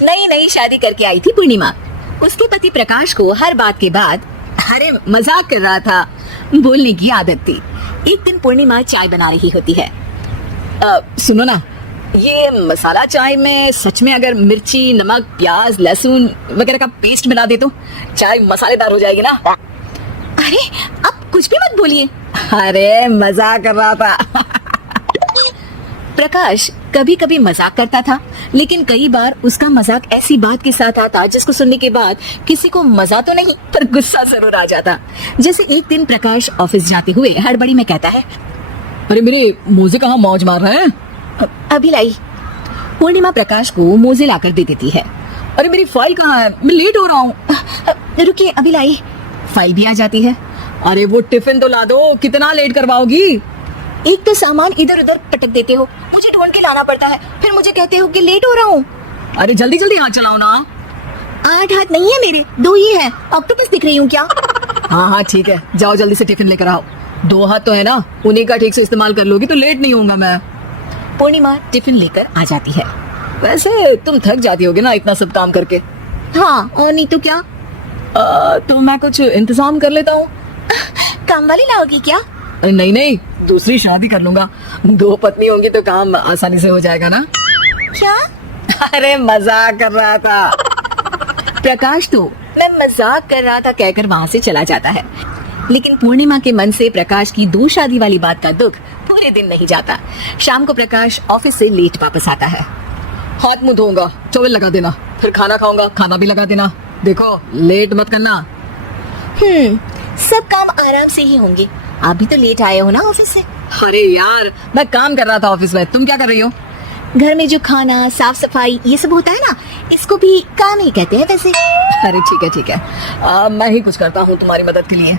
नई नई शादी करके आई थी पूर्णिमा। उसके पति प्रकाश को हर बात के बाद अरे मजाक कर रहा था बोलने की आदत थी। एक दिन पूर्णिमा चाय बना रही होती है। सुनो ना, ये मसाला चाय में सच में अगर मिर्ची, नमक, प्याज, लहसुन वगैरह का पेस्ट बना दे तो चाय मसालेदार हो जाएगी ना। अरे अब कुछ भी मत बोलिए। अरे मजाक कर रहा था। प्रकाश कभी कभी मजाक करता था, लेकिन कई बार उसका मजाक ऐसी बात के साथ आता जिसको सुनने के बाद किसी को मजा तो नहीं पर गुस्सा जरूर आ जाता। जैसे एक दिन प्रकाश ऑफिस जाते हुए हड़बड़ी में कहता है, अरे मेरे मोजे कहाँ मौज मार रहे हैं? अभी लाई। पूर्णिमा प्रकाश को मोजे लाकर दे देती है। अरे मेरी फाइल कहाँ है? मैं लेट हो रहा हूँ। रुकिए अभी लाई। फाइल भी आ जाती है। अरे वो टिफिन तो ला दो, कितना लेट करवाओगी? एक तो सामान इधर उधर पटक देते हो, मुझे ढूंढ के लाना पड़ता है, फिर मुझे कहते हो कि लेट हो रहा हूँ। अरे जल्दी जल्दी हाथ चलाओ ना। 8 हाथ नहीं है मेरे, 2 ही है। ऑक्टोपस दिख रही हूँ क्या? हाँ ठीक है, जाओ जल्दी से टिफिन लेकर आओ। 2 हाथ तो है ना, उन्हीं का ठीक से इस्तेमाल कर लोगी तो लेट नहीं होऊंगा मैं। पूर्णिमा टिफिन लेकर आ जाती है। वैसे तुम थक जाती होगी ना इतना सब काम करके। हाँ और नहीं तो क्या। तो मैं कुछ इंतजाम कर लेता हूँ। काम वाली लाओगी क्या? नहीं नहीं, दूसरी शादी कर लूंगा। 2 पत्नी होंगी तो काम आसानी से हो जाएगा ना। क्या? अरे मजाक कर रहा था। प्रकाश तो मैं मजाक कर रहा था कहकर वहाँ से चला जाता है, लेकिन पूर्णिमा के मन से प्रकाश की 2 शादी वाली बात का दुख पूरे दिन नहीं जाता। शाम को प्रकाश ऑफिस से लेट वापस आता है। हाथ मुंह धोऊंगा, टॉवल लगा देना, फिर खाना खाऊंगा, खाना भी लगा देना। देखो लेट मत करना। सब काम आराम से ही होंगे, आप भी तो लेट आए हो ना ऑफिस से। अरे यार मैं काम कर रहा था ऑफिस में, तुम क्या कर रही हो? घर में जो खाना, साफ सफाई ये सब होता है ना, इसको भी काम ही कहते हैं वैसे। अरे ठीक है, मैं ही कुछ करता हूँ तुम्हारी मदद के लिए।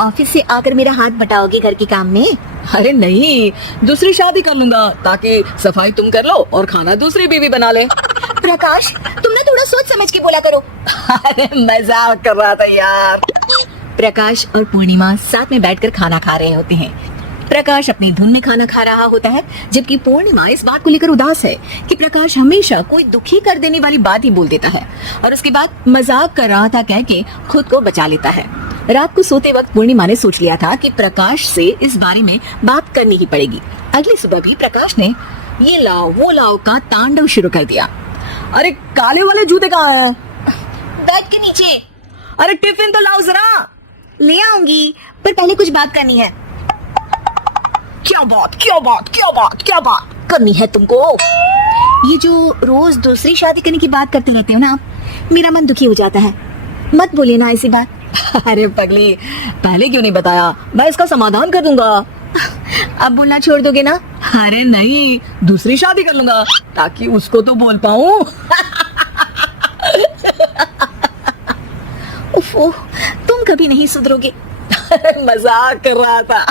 ऑफिस से आकर मेरा हाथ बटाओगे घर के काम में? अरे नहीं, दूसरी शादी कर लूंगा ताकि सफाई तुम कर लो और खाना दूसरी बीवी बना ले। प्रकाश तुम ना थोड़ा सोच समझ के बोला करो। अरे मजाक कर रहा था यार। प्रकाश और पूर्णिमा साथ में बैठकर खाना खा रहे होते हैं। प्रकाश अपनी धुन में खाना खा रहा होता है, जबकि पूर्णिमा इस बात को लेकर उदास है कि प्रकाश हमेशा कोई दुखी कर देने वाली बात ही बोल देता है और उसके बाद मजाक कर रहा था कह के खुद को बचा लेता है। रात को सोते वक्त पूर्णिमा ने सोच लिया था कि प्रकाश से इस बारे में बात करनी ही पड़ेगी। अगली सुबह भी प्रकाश ने ये लाओ वो लाओ का तांडव शुरू कर दिया। अरे काले वाले जूते कहाँ हैं? बेड के नीचे। अरे टिफिन तो लाओ जरा। ले आऊंगी, पर पहले कुछ बात करनी है। क्या बात करनी है तुमको? ये जो रोज दूसरी शादी करने की बात करते रहते हो ना, मेरा मन दुखी हो जाता है। मत बोलिए ना ऐसी बात। अरे पगली, पहले क्यों नहीं बताया? मैं इसका समाधान कर दूंगा। अब बोलना छोड़ दोगे ना? अरे नहीं, दूसरी शादी कर लूंगा ताकि उसको तो बोल पाऊं। उफ, तुम कभी नहीं सुधरोगे। मजाक कर रहा था।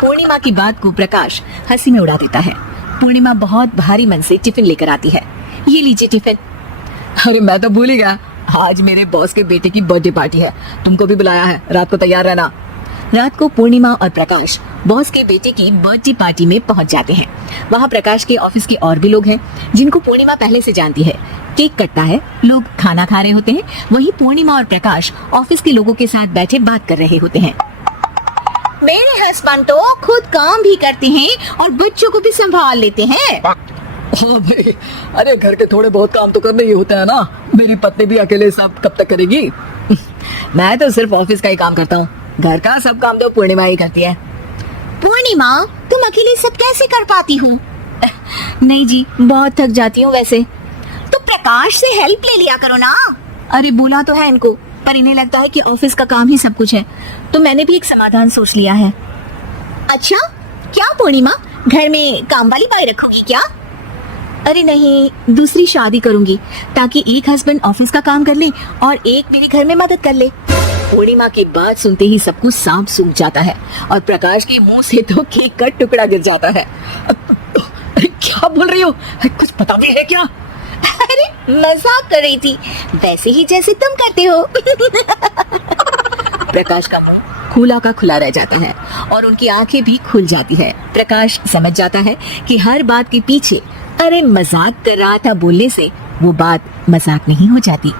पूर्णिमा की बात को प्रकाश हंसी में उड़ा देता है। पूर्णिमा बहुत भारी मन से टिफिन लेकर आती है। ये लीजिए टिफिन। अरे मैं तो भूल ही गया, आज मेरे बॉस के बेटे की बर्थडे पार्टी है, तुमको भी बुलाया है, रात को तैयार रहना। रात को पूर्णिमा और प्रकाश बॉस के बेटे की बर्थडे पार्टी में पहुंच जाते हैं। वहाँ प्रकाश के ऑफिस के और भी लोग हैं जिनको पूर्णिमा पहले से जानती है। केक कटता है, लोग खाना खा रहे होते हैं, वहीं पूर्णिमा और प्रकाश ऑफिस के लोगों के साथ बैठे बात कर रहे होते हैं। मेरे हस्बैंड तो खुद काम भी करते हैं और बच्चों को भी संभाल लेते हैं। हाँ भाई, अरे घर के थोड़े बहुत काम तो करने ही होते हैं ना, मेरी पत्नी भी अकेले सब कब तक करेगी? मैं तो सिर्फ ऑफिस का ही काम करता हूँ, घर का सब काम तो पूर्णिमा ही करती है। पूर्णिमा तुम अकेले सब कैसे कर पाती हो? नहीं जी, बहुत थक जाती हूँ वैसे। तो प्रकाश से हेल्प ले लिया करो ना। अरे बोला तो है इनको, पर इन्हें लगता है कि ऑफिस का काम ही सब कुछ है, तो मैंने भी एक समाधान सोच लिया है। अच्छा क्या पूर्णिमा, घर में काम वाली बाई रखोगी क्या? अरे नहीं, दूसरी शादी करूंगी ताकि एक हस्बैंड ऑफिस का काम कर ले और एक मेरे घर में मदद कर ले। पूर्णिमा की बात सुनते ही सब कुछ सांप सूख जाता है और प्रकाश के मुंह से तो केक का टुकड़ा गिर जाता है। क्या बोल रही हो? कुछ पता भी है क्या? अरे मजाक कर रही थी, वैसे ही जैसे तुम करते हो। प्रकाश का मुंह खुला का खुला रह जाता है और उनकी आंखें भी खुल जाती है। प्रकाश समझ जाता है कि हर बात के पीछे अरे मजाक कर रहा था बोलने से वो बात मजाक नहीं हो जाती।